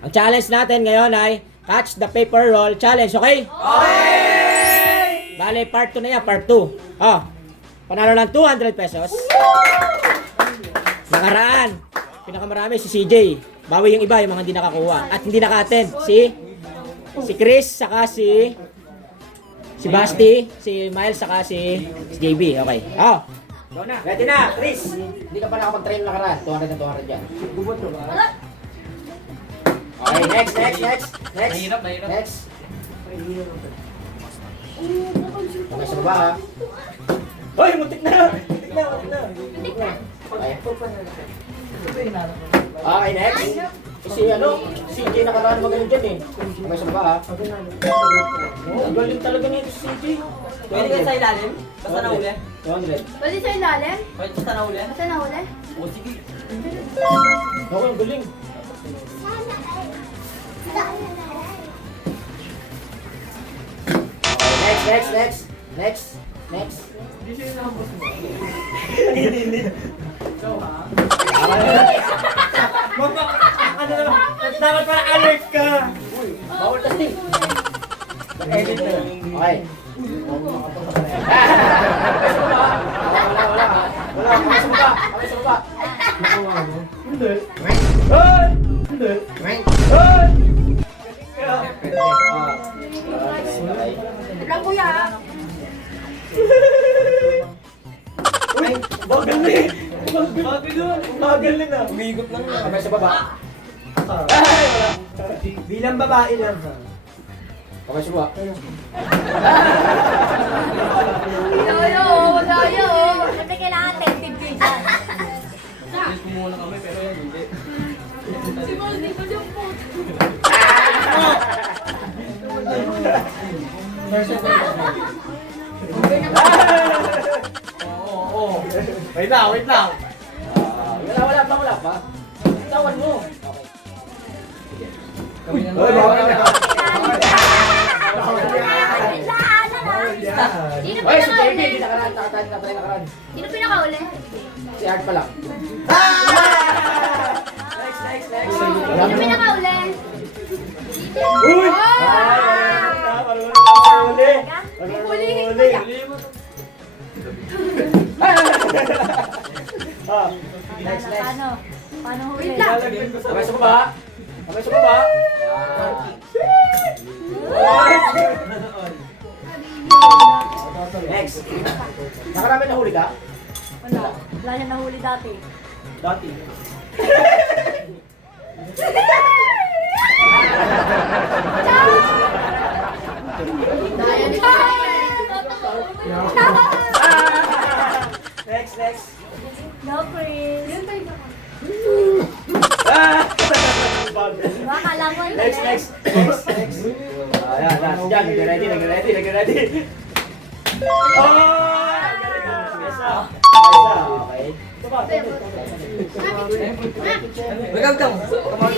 Ang challenge natin ngayon ay catch the paper roll challenge, okay? Okay! Bale, part 2 na yan, part 2. Oh, panalo ng 200 pesos. Nakaraan, pinakamarami si CJ. Bawi yung iba, yung mga hindi nakakuha. At hindi naka-attend, si Chris, saka si Basti, si Miles, saka si JB. Okay. Oh, go na. Ready na, Chris. Hindi ka pa nakapag-train nakaraan. 200 na 200 yan. Okay, next. Mahirap. Next. Okay, sa baba ha. Hoy, muntik na! Muntik na. Okay, next. Si CJ nakaraan magaling dyan eh. Okay, sa baba ha. Oh, ang galing talaga nito si CJ. Pwede ka sa ilalim? Basta nahuli? 200. Pwede sa ilalim? Pwede basta nahuli? Basta nahuli? O sige. Okay, ang galing. Next. Dapat pala alert ka. Bawal testing. Edit na. Okay. Wala. Kamay sa baba. Hindi. Lang kuya. Uy, bagal na eh. Bagal na na. Umigot lang na. Kamay sa baba. Bilang babae lang. Kamay sa baba. Wala. Kasi kailangan tentative kayo dyan. Alis ko muna kami pero yan hindi. Si Moldy ko yung po. Oo. Wait lang. Wala pa. Tawan mo. Okay. Kami na Hoy, bawal na. Sino Oy, si JB, pinakauli? hindi nakaraan. Sino pinakauli? Si Art pa lang. Next. Sino pinakauli? Uy! Hulihin ko yan. Next. Paano huli? Kamay sa baba. Next. Nakarami na huli ka? Wala niya nahuli dati. Dati. Daya ni Next. No, Chris. Baka lang mo. Next. Ayan. Nag-ready. Oh! Isa. Okay. Magagam.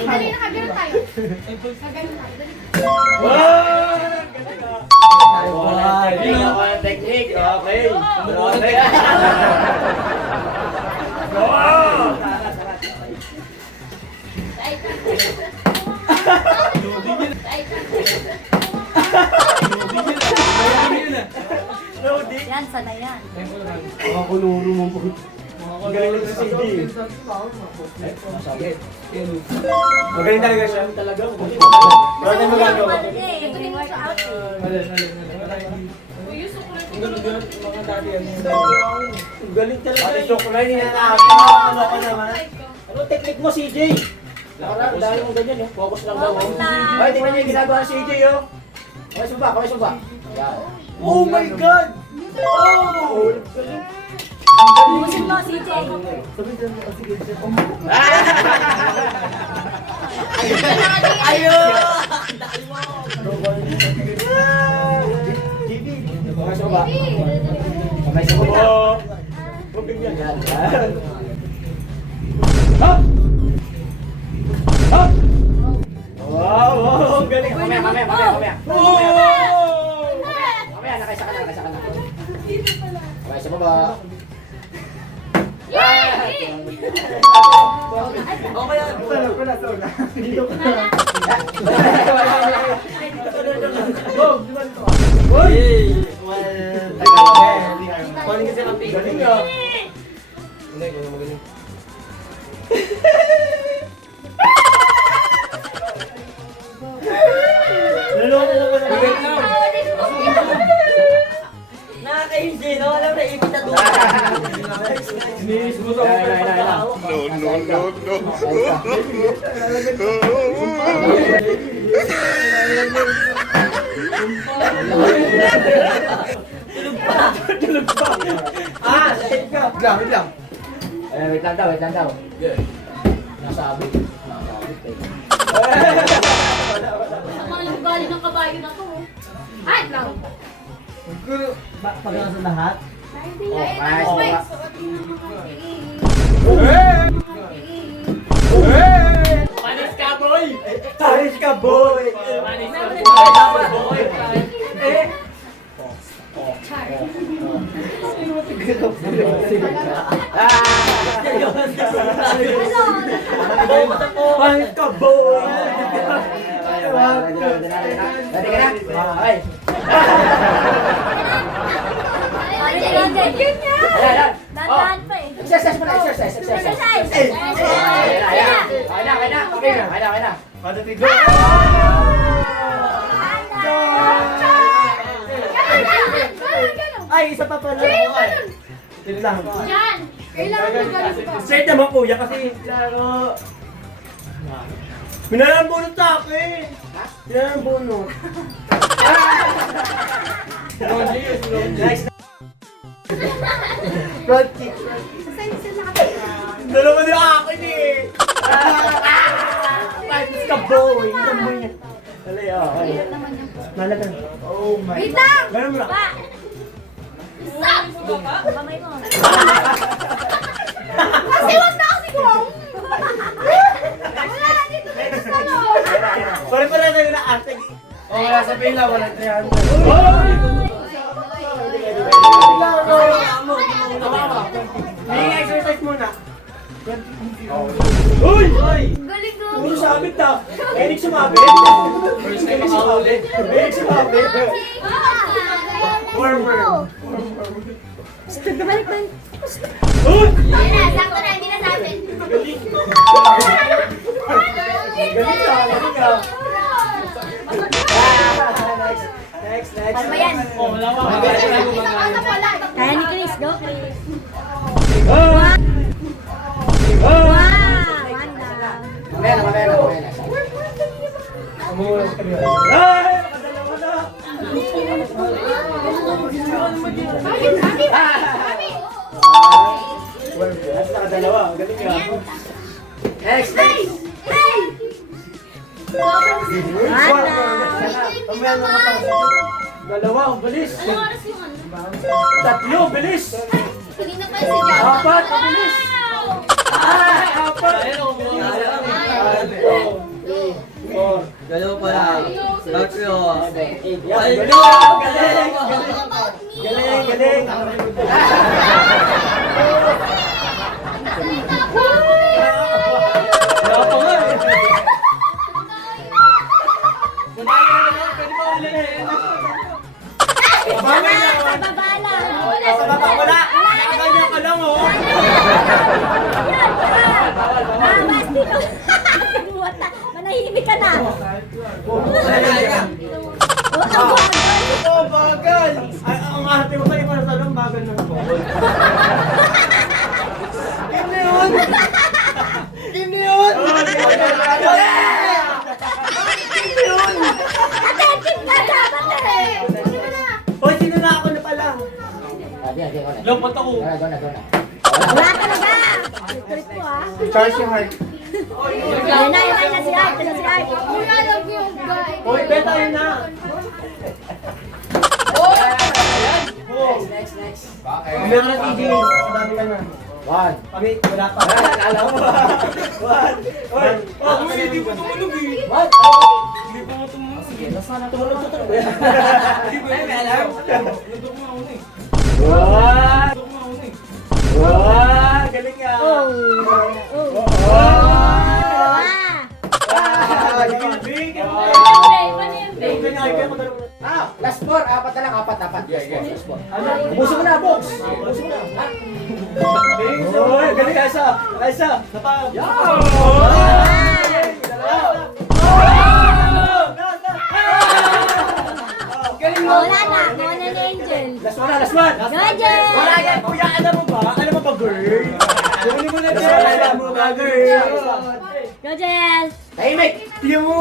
Dali na, kagano tayo. Walang technique. Okay. Loading. Yan, sana yan. Mga kuluro mo po. Magaling na si CD. Magaling talaga siya. Talaga. Wala tayong magagawa. Ito din yung sa outfit. Mga dati yan. Ang galing talaga. Pati chocolate, hindi na nakakano ko naman. Ano technique mo, CJ? Nakaraan, dahil mo ganyan eh. Focus lang daw. Focus lang. Ay, tingnan niyo yung ginagawa ni CJ, oh. Kamay sa baba. Yan. Oh my God! Oh! Busin mo, CJ. Ayun! Kamay sa baba. Kamay sa baba. Yan. Hop! Wow! Ang galing. Mamaya. Mamaya, nakaisa ka na. Kamay sa baba. Yay! Okay yan. Dito ka na. Uy! Well, tagal. Kunin kasi ang tingin. Galing ka. Hindi, kung magaling. Naloko ko na. Wait lang. Nakaka-easy, no? Alam na, ipit na doon. Sinilis mo sa Ah, shit ka. Wait lang, wait lang. Wait lang daw, wait lang daw. Nasabi. Ang mga ugali ng kabayo na to. Ay, lang. Pag nasa lahat? nice. Panis ka, boy! Taris ka, boy! Panis ka, Meron boy! Eh! Pangit ka, boy! Ready ka na? Okay. Yun niya. Ayan. Dandan pa eh. Exercise mo na, exercise. Exercise. Okay na. Okay na. Madatigo! Ay, isa pa pala. Sino lang? Yan. Kailangan mo galing ito. Straight naman kuya kasi laro. Minalang bunot sa akin. Minalang bunot. Nice. Front kick. Dalawa din akin eh. Practice ka, boy. Isang mo yan. Dali, okay. Malagan. Oh my. Wait lang. Ganun mo lang. Pa. Stop. Kamay mo. Kasi wag na kasi ko. Wala na dito sa loob. Pare-pare tayo na arte. Oh, wala sa pila, wala na yan. May exercise muna. Uy! Uy! Galing ko. Ano sabit na? Eric sumabit? First time makahuli. Eric sumabit? Warmer. Balik tayo. Uy! Ayun na, sakto na, hindi na sa atin. Galing. Galing ka, galing ka. Next. Ano yan? Oh, wala pa. Kaya ni Chris, go Chris. Oh! Oh! Wanda. Mamaya. Ay! Nakadalawa na! Nasa nakadalawa. Galing ka. Next. Wanda. Mamaya na napasok. Dalawa, ang bilis. Tatlo, bilis. Kanina pa si John. Apat, ang bilis. Ay, apat. Ayun, oh, mga Dalawa pa lang. Tatlo. Ay, Ay, go! go! Galing. Wala pa nga eh. Babay na. Sa baba lang. Sa baba, wala. Nakakanya ka lang, oh. Bas dito. Manahimik ka na. Oh, bagal. Ay, ang arte mo pa yung para sa loob, bagal ng ball. Team na yun! Team na yun! Attentive ka dapat eh. Hoy, sino na ako na pala? Lompat ako. Go na. Wala talaga. Kulit ko ah. Charge yung heart. Ayun na si Art. Ayun na si Art. Yung alam ko yung guy. Hoy, bet tayo na. Next. Meron na TJ. Dami ka na. One. Kami, wala pa. Alam mo. One. Hoy, Ako hindi pa tumulog eh. What? Hindi pa nga tumulog. Sige, nasaan tumulog. Hindi pa Ay, may alam. Nandun ko nga ako eh. One. Nandun ko nga ako eh. One. Galing ka. Oh. One. Dalawa. Ah, Last four, apat na lang, apat. Last four. Ubusin mo na, box. Ubusin mo na. Ha? Oh, galing Kaisa. Kaisa. Galing mo. Wala na. Wala na ni Angel. Last one na, last one. Angel! Wala yan, kuya. Alam mo ba? Alam mo ba, girl? Kunin mo na dyan. Alam mo ba, girl? Angel! Tahimik. Tiyan mo.